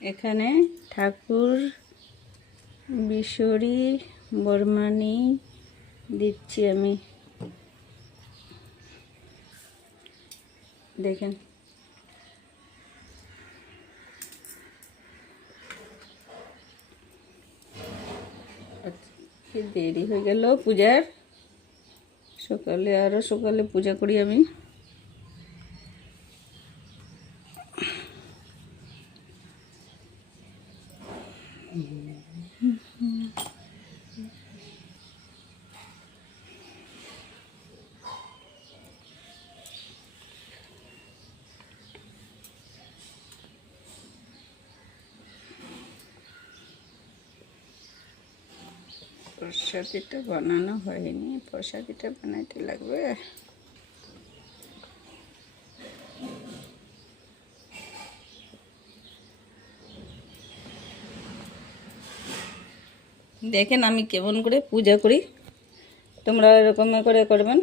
এখানে ঠাকুর বিশ্বরী বর্মানি দিচ্ছি আমি, দেখেন। দেরি হয়ে গেল পূজার, সকালে আরও সকালে পূজা করি আমি। প্রসাদিটা বানানো হয়নি, প্রসাদিটা বানাইতে লাগবে। দেখেন আমি কেমন করে পূজা করি, তোমরা এরকম করে করবেন।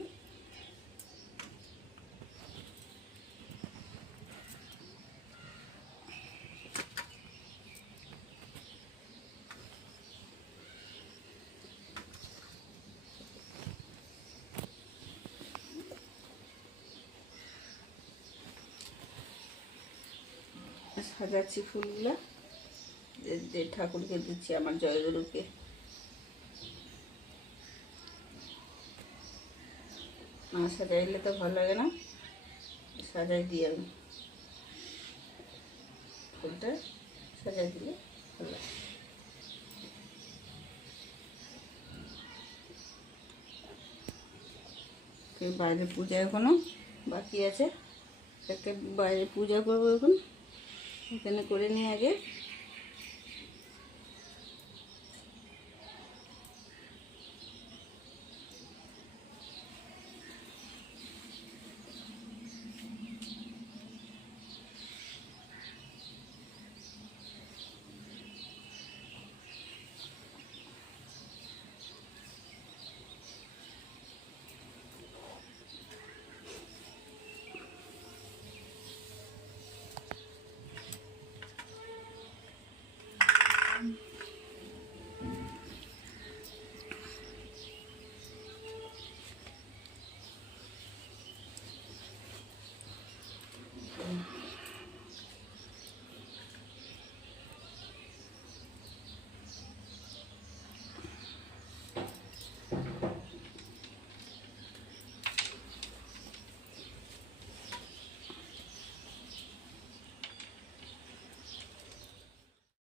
সাজাচ্ছি ফুলগুলো, যে ঠাকুরকে দিচ্ছি, আমার জয়গুরুকে। না সাজাইলে তো ভালো লাগে না, সাজাই দিই আমি। ফুলটা সাজাই দিলে ভালো লাগে। বাইরে পূজা এখনো বাকি আছে, একটা বাইরে পূজা করবো এখন, এখানে করে নিই আগে।